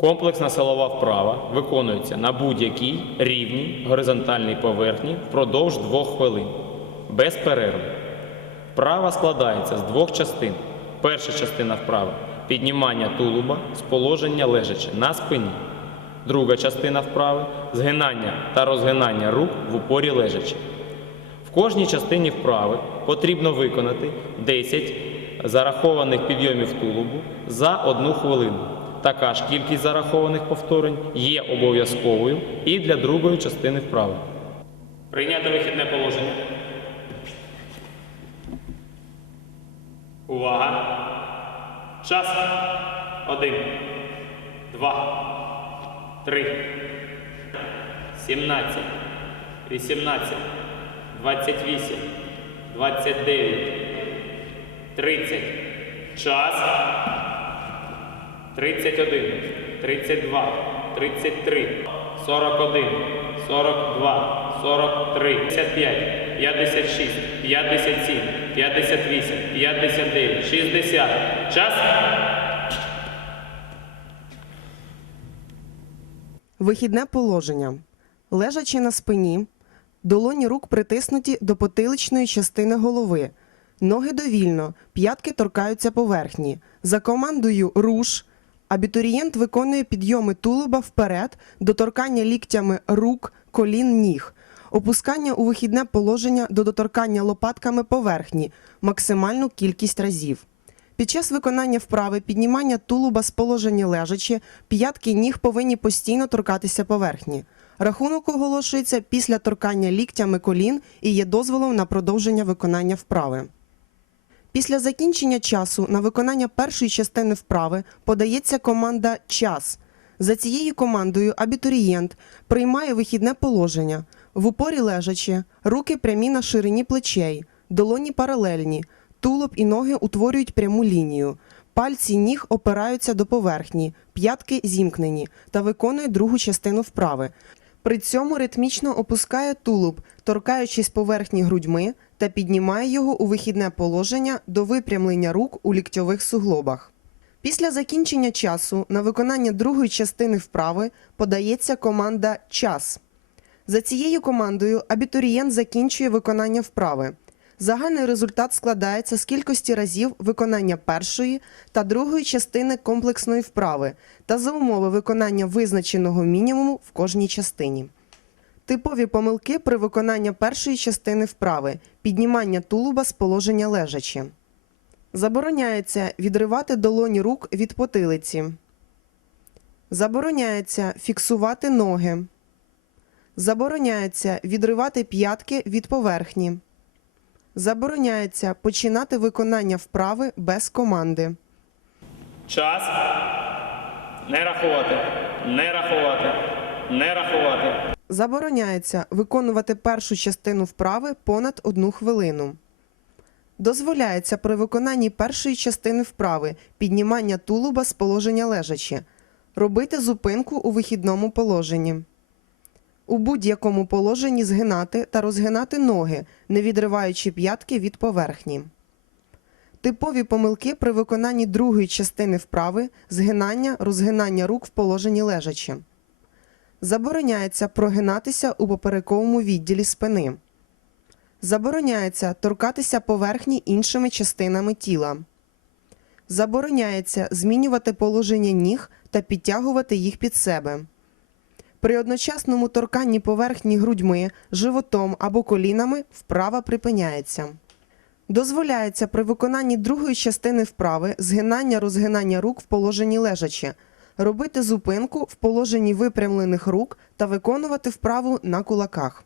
Комплексна силова вправа виконується на будь-якій рівній горизонтальній поверхні впродовж двох хвилин без перерви. Вправа складається з двох частин. Перша частина вправи піднімання тулуба з положення лежачи на спині. Друга частина вправи згинання та розгинання рук в упорі лежачи. В кожній частині вправи потрібно виконати 10 зарахованих підйомів тулубу за одну хвилину. Така ж кількість зарахованих повторень є обов'язковою і для другої частини вправи. Прийняти вихідне положення. Увага! Час. Один. Два. Три. Сімнадцять. Вісімнадцять. Двадцять вісім. Двадцять дев'ять. Тридцять. Час. Тридцять один. Тридцять два. Тридцять три. Сорок один. Сорок два. Сорок три. П'ятдесят п'ять. П'ятдесят шість. П'ятдесят сім. П'ятдесят вісім. П'ятдесят дев'ять. Шістдесят. Час. Вихідне положення. Лежачи на спині, долоні рук притиснуті до потиличної частини голови. Ноги довільно, п'ятки торкаються поверхні. За командою руш абітурієнт виконує підйоми тулуба вперед, доторкання ліктями рук, колін, ніг. Опускання у вихідне положення до доторкання лопатками поверхні максимальну кількість разів. Під час виконання вправи піднімання тулуба з положення лежачи, п'ятки ніг повинні постійно торкатися поверхні. Рахунок оголошується після торкання ліктями колін і є дозволом на продовження виконання вправи. Після закінчення часу на виконання першої частини вправи подається команда час. За цією командою абітурієнт приймає вихідне положення в упорі лежачи, руки прямі на ширині плечей, долоні паралельні, тулуб і ноги утворюють пряму лінію. Пальці ніг опираються до поверхні, п'ятки зімкнені та виконує другу частину вправи. При цьому ритмічно опускає тулуб, торкаючись поверхні грудьми та піднімає його у вихідне положення до випрямлення рук у ліктьових суглобах. Після закінчення часу на виконання другої частини вправи подається команда час. За цією командою абітурієнт закінчує виконання вправи. Загальний результат складається з кількості разів виконання першої та другої частини комплексної вправи та за умови виконання визначеного мінімуму в кожній частині. Типові помилки при виконанні першої частини вправи піднімання тулуба з положення лежачи. Забороняється відривати долоні рук від потилиці. Забороняється фіксувати ноги. Забороняється відривати п'ятки від поверхні. Забороняється починати виконання вправи без команди. Час. Не рахувати. Не рахувати. Не рахувати. Забороняється виконувати першу частину вправи понад одну хвилину. Дозволяється при виконанні першої частини вправи піднімання тулуба з положення лежачи, робити зупинку у вихідному положенні. У будь-якому положенні згинати та розгинати ноги, не відриваючи п'ятки від поверхні. Типові помилки при виконанні другої частини вправи згинання, розгинання рук в положенні лежачи. Забороняється прогинатися у поперековому відділі спини. Забороняється торкатися поверхні іншими частинами тіла. Забороняється змінювати положення ніг та підтягувати їх під себе. При одночасному торканні поверхні грудьми, животом або колінами вправа припиняється. Дозволяється при виконанні другої частини вправи згинання розгинання рук в положенні лежачі, робити зупинку в положенні випрямлених рук та виконувати вправу на кулаках.